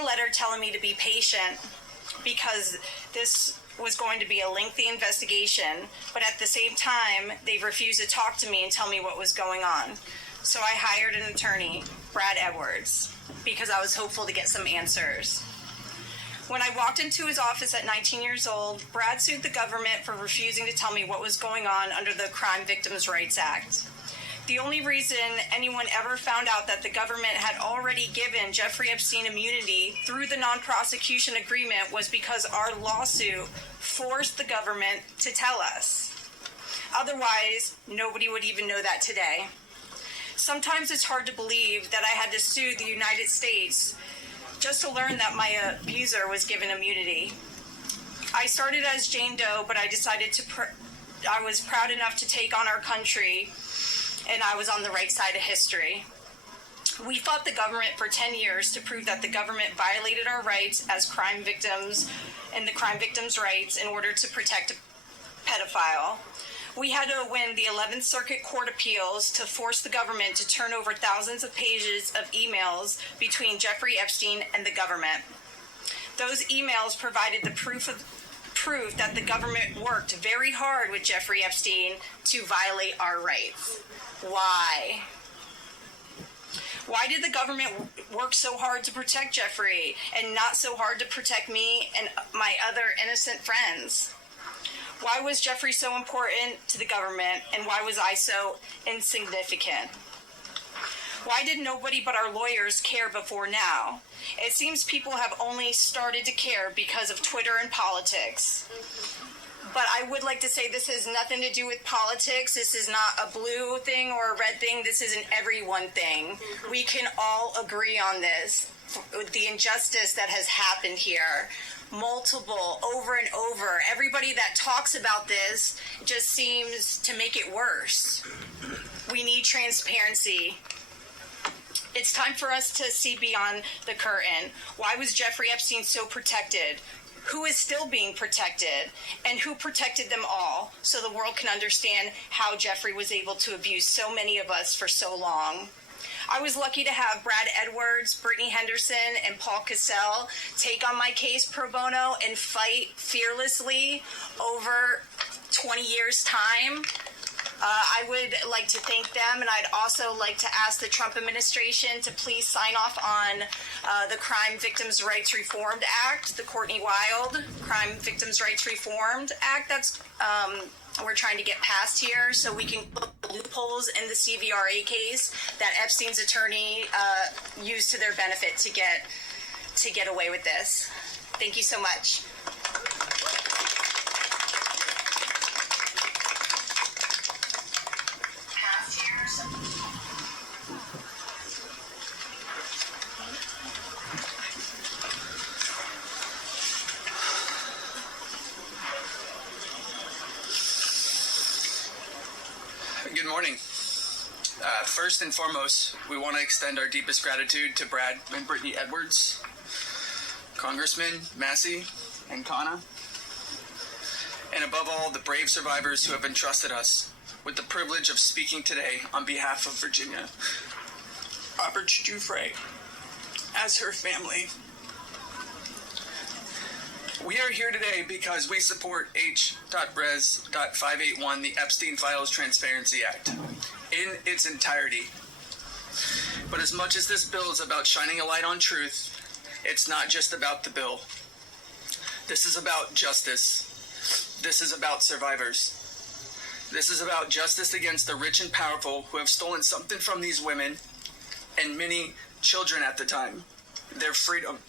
a letter telling me to be patient because this was going to be a lengthy investigation, but at the same time, they refused to talk to me and tell me what was going on. So I hired an attorney, Brad Edwards, because I was hopeful to get some answers. When I walked into his office at 19 years old, Brad sued the government for refusing to tell me what was going on under the Crime Victims' Rights Act. The only reason anyone ever found out that the government had already given Jeffrey Epstein immunity through the non-prosecution agreement was because our lawsuit forced the government to tell us. Otherwise, nobody would even know that today. Sometimes it's hard to believe that I had to sue the United States just to learn that my abuser was given immunity. I started as Jane Doe, but I decided I was proud enough to take on our country, and I was on the right side of history. We fought the government for 10 years to prove that the government violated our rights as crime victims and the crime victims' rights in order to protect a pedophile. We had to win the 11th Circuit Court appeals to force the government to turn over thousands of pages of emails between Jeffrey Epstein and the government. Those emails provided the proof that the government worked very hard with Jeffrey Epstein to violate our rights. Why? Why did the government work so hard to protect Jeffrey and not so hard to protect me and my other innocent friends? Why was Jeffrey so important to the government, and why was I so insignificant? Why did nobody but our lawyers care before now? It seems people have only started to care because of Twitter and politics. But I would like to say this has nothing to do with politics. This is not a blue thing or a red thing. This is an everyone thing. We can all agree on this. The injustice that has happened here. Multiple, over and over. Everybody that talks about this just seems to make it worse. We need transparency. It's time for us to see beyond the curtain. Why was Jeffrey Epstein so protected? Who is still being protected? And who protected them all? So the world can understand how Jeffrey was able to abuse so many of us for so long. I was lucky to have Brad Edwards, Brittany Henderson, and Paul Cassell take on my case pro bono and fight fearlessly over 20 years' time. I would like to thank them, and I'd also like to ask the Trump administration to please sign off on the Crime Victims' Rights Reformed Act, the Courtney Wild Crime Victims' Rights Reformed Act that's we're trying to get past here so we can close the loopholes in the CVRA case that Epstein's attorney used to their benefit to get away with this. Thank you so much. Good morning. First and foremost, we want to extend our deepest gratitude to Brad and Brittany Edwards, Congressman Massie and Khanna, and above all, the brave survivors who have entrusted us with the privilege of speaking today on behalf of Virginia. Robert Giuffre, as her family. We are here today because we support H.Res.581, the Epstein Files Transparency Act, in its entirety. But as much as this bill is about shining a light on truth, it's not just about the bill. This is about justice. This is about survivors. This is about justice against the rich and powerful who have stolen something from these women and many children at the time, their freedom.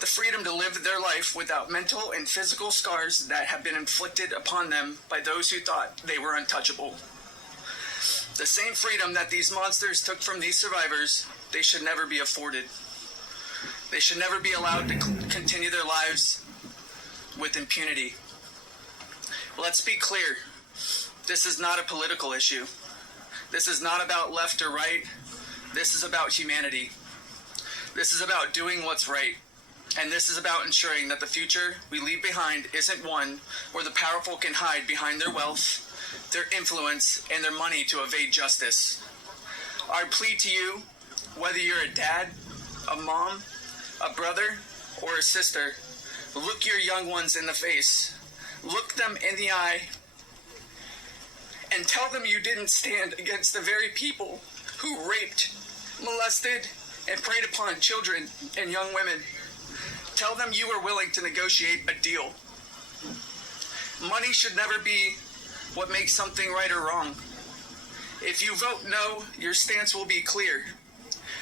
The freedom to live their life without mental and physical scars that have been inflicted upon them by those who thought they were untouchable. The same freedom that these monsters took from these survivors, they should never be afforded. They should never be allowed to continue their lives with impunity. Let's be clear. This is not a political issue. This is not about left or right. This is about humanity. This is about doing what's right. And this is about ensuring that the future we leave behind isn't one where the powerful can hide behind their wealth, their influence, and their money to evade justice. Our plea to you, whether you're a dad, a mom, a brother, or a sister, look your young ones in the face. Look them in the eye and tell them you didn't stand against the very people who raped, molested, and preyed upon children and young women. Tell them you were willing to negotiate a deal. Money should never be what makes something right or wrong. If you vote no, your stance will be clear.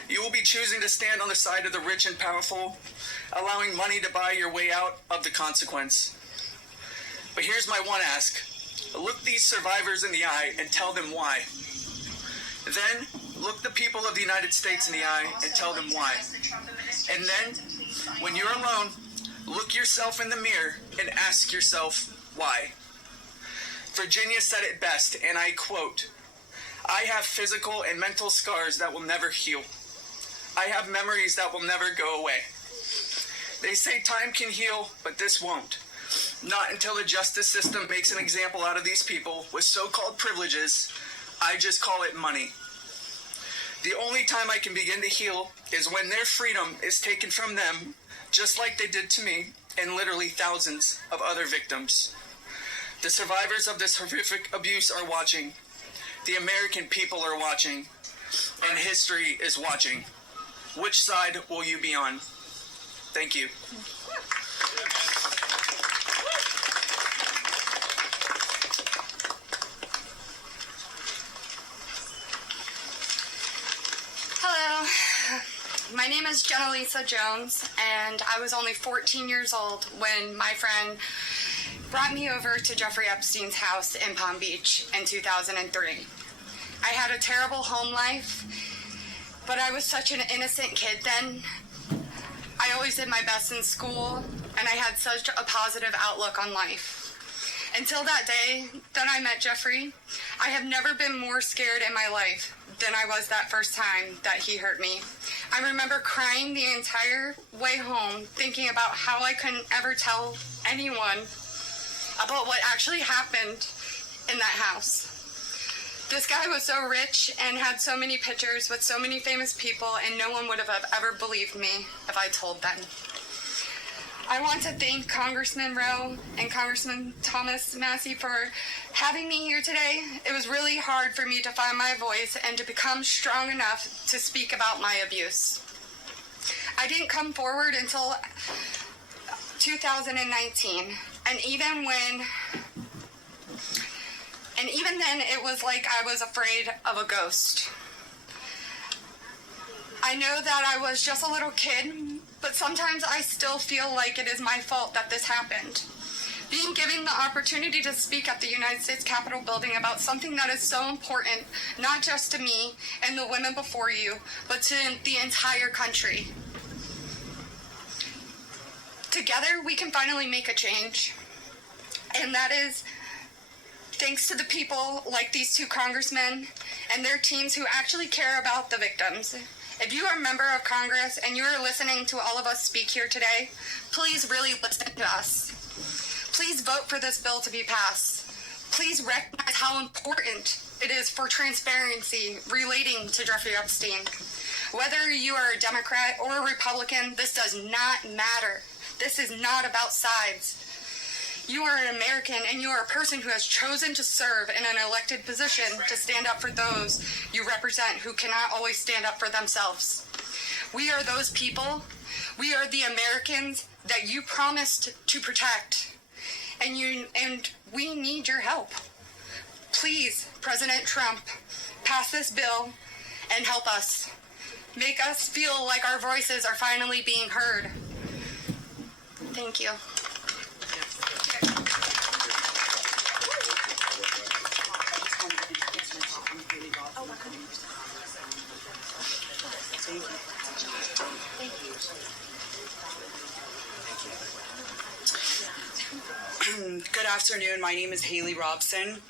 You will be choosing to stand on the side of the rich and powerful, allowing money to buy your way out of the consequence. But here's my one ask. Look these survivors in the eye and tell them why. Then, look the people of the United States in the eye and tell them why. And then, when you're alone, look yourself in the mirror and ask yourself why. Virginia said it best, and I quote, "I have physical and mental scars that will never heal. I have memories that will never go away. They say time can heal, but this won't. Not until the justice system makes an example out of these people with so-called privileges. I just call it money. The only time I can begin to heal is when their freedom is taken from them, just like they did to me and literally thousands of other victims. The survivors of this horrific abuse are watching. The American people are watching. And history is watching. Which side will you be on?" Thank you. Hello, my name is Jenna Lisa Jones, and I was only 14 years old when my friend brought me over to Jeffrey Epstein's house in Palm Beach in 2003. I had a terrible home life, but I was such an innocent kid then. I always did my best in school, and I had such a positive outlook on life. Until that day, then I met Jeffrey, I have never been more scared in my life than I was that first time that he hurt me. I remember crying the entire way home, thinking about how I couldn't ever tell anyone about what actually happened in that house. This guy was so rich and had so many pictures with so many famous people, and no one would have ever believed me if I told them. I want to thank Congressman Rowe and Congressman Thomas Massie for having me here today. It was really hard for me to find my voice and to become strong enough to speak about my abuse. I didn't come forward until 2019, and even then, it was like I was afraid of a ghost. I know that I was just a little kid, but sometimes I still feel like it is my fault that this happened. Being given the opportunity to speak at the United States Capitol building about something that is so important, not just to me and the women before you, but to the entire country. Together, we can finally make a change, and that is thanks to the people like these two congressmen and their teams who actually care about the victims. If you are a member of Congress and you are listening to all of us speak here today, please really listen to us. Please vote for this bill to be passed. Please recognize how important it is for transparency relating to Jeffrey Epstein. Whether you are a Democrat or a Republican, this does not matter. This is not about sides. You are an American, and you are a person who has chosen to serve in an elected position to stand up for those you represent who cannot always stand up for themselves. We are those people. We are the Americans that you promised to protect, and we need your help. Please, President Trump, pass this bill and help us. Make us feel like our voices are finally being heard. Thank you. Good afternoon. My name is Haley Robson.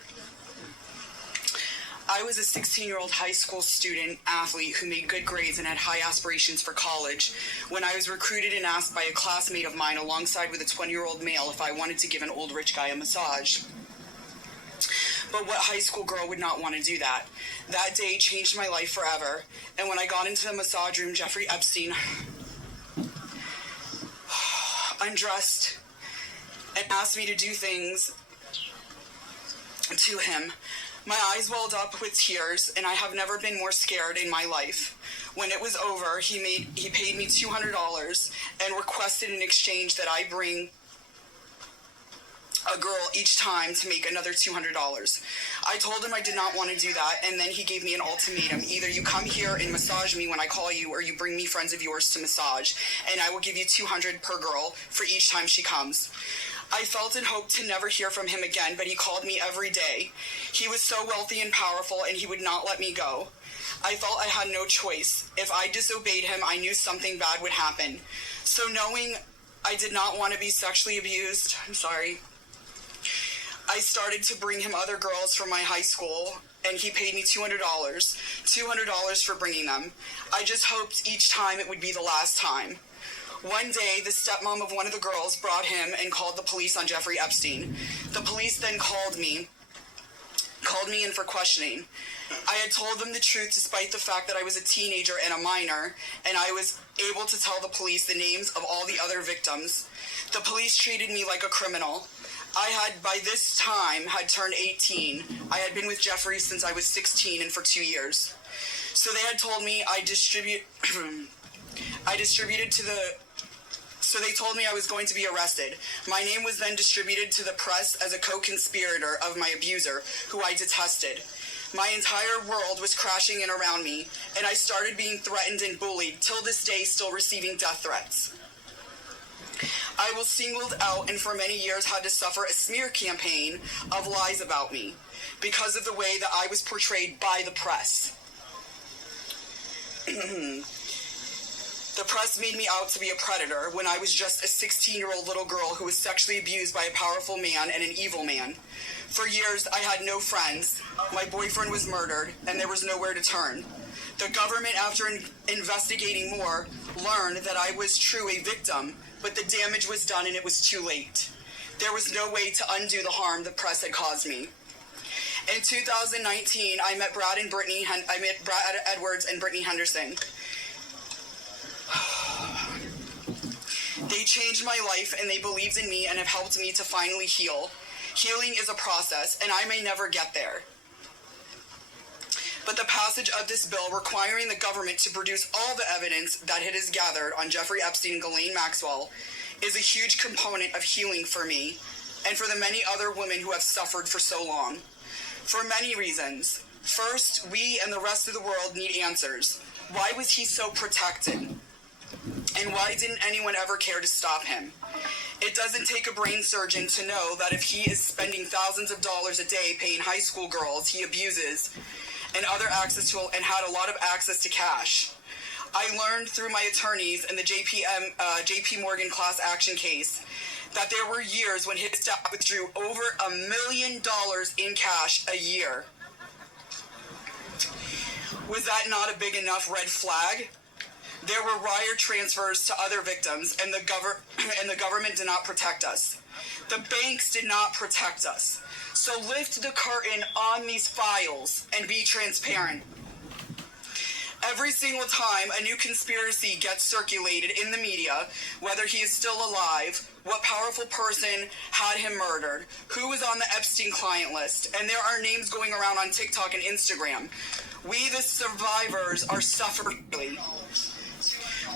I was a 16-year-old high school student athlete who made good grades and had high aspirations for college when I was recruited and asked by a classmate of mine alongside with a 20-year-old male if I wanted to give an old rich guy a massage. But what high school girl would not want to do that? That day changed my life forever, and when I got into the massage room, Jeffrey Epstein undressed, and asked me to do things to him. My eyes welled up with tears, and I have never been more scared in my life. When it was over, he paid me $200 and requested in exchange that I bring a girl each time to make another $200. I told him I did not want to do that, and then he gave me an ultimatum. Either you come here and massage me when I call you, or you bring me friends of yours to massage, and I will give you $200 per girl for each time she comes. I felt and hoped to never hear from him again, but he called me every day. He was so wealthy and powerful, and he would not let me go. I felt I had no choice. If I disobeyed him, I knew something bad would happen. So knowing I did not want to be sexually abused, I started to bring him other girls from my high school, and he paid me $200 for bringing them. I just hoped each time it would be the last time. One day, the stepmom of one of the girls brought him and called the police on Jeffrey Epstein. The police then called me in for questioning. I had told them the truth despite the fact that I was a teenager and a minor, and I was able to tell the police the names of all the other victims. The police treated me like a criminal. I had, by this time, had turned 18. I had been with Jeffrey since I was 16 and for 2 years. So they had told me So they told me I was going to be arrested. My name was then distributed to the press as a co-conspirator of my abuser, who I detested. My entire world was crashing in around me, and I started being threatened and bullied, till this day still receiving death threats. I was singled out and for many years had to suffer a smear campaign of lies about me because of the way that I was portrayed by the press. The press made me out to be a predator when I was just a 16-year-old little girl who was sexually abused by a powerful man and an evil man. For years, I had no friends. My boyfriend was murdered, and there was nowhere to turn. The government, after investigating more, learned that I was true a victim, but the damage was done and it was too late. There was no way to undo the harm the press had caused me. In 2019, I met Brad Edwards and Brittany Henderson. They changed my life and they believed in me and have helped me to finally heal. Healing is a process, and I may never get there. But the passage of this bill requiring the government to produce all the evidence that it has gathered on Jeffrey Epstein and Ghislaine Maxwell is a huge component of healing for me and for the many other women who have suffered for so long. For many reasons. First, we and the rest of the world need answers. Why was he so protected? And why didn't anyone ever care to stop him? It doesn't take a brain surgeon to know that if he is spending thousands of dollars a day paying high school girls he abuses and other access to, and had a lot of access to cash. I learned through my attorneys in the JP Morgan class action case that there were years when his staff withdrew over $1 million in cash a year. Was that not a big enough red flag? There were wire transfers to other victims, and the government did not protect us. The banks did not protect us. So lift the curtain on these files and be transparent. Every single time a new conspiracy gets circulated in the media, whether he is still alive, what powerful person had him murdered, who was on the Epstein client list, and there are names going around on TikTok and Instagram. We, the survivors, are suffering.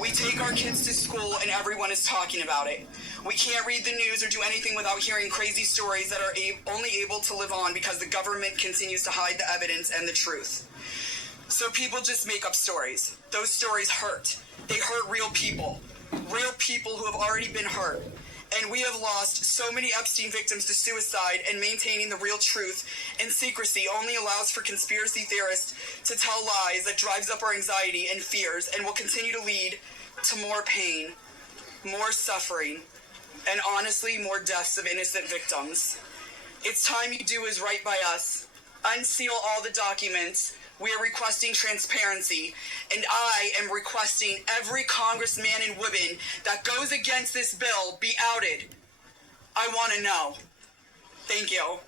We take our kids to school and everyone is talking about it. We can't read the news or do anything without hearing crazy stories that are only able to live on because the government continues to hide the evidence and the truth. So people just make up stories. Those stories hurt. They hurt real people who have already been hurt. And we have lost so many Epstein victims to suicide, and maintaining the real truth in secrecy only allows for conspiracy theorists to tell lies that drives up our anxiety and fears and will continue to lead to more pain, more suffering, and honestly, more deaths of innocent victims. It's time you do is right by us. Unseal all the documents. We are requesting transparency, and I am requesting every congressman and woman that goes against this bill be outed. I want to know. Thank you.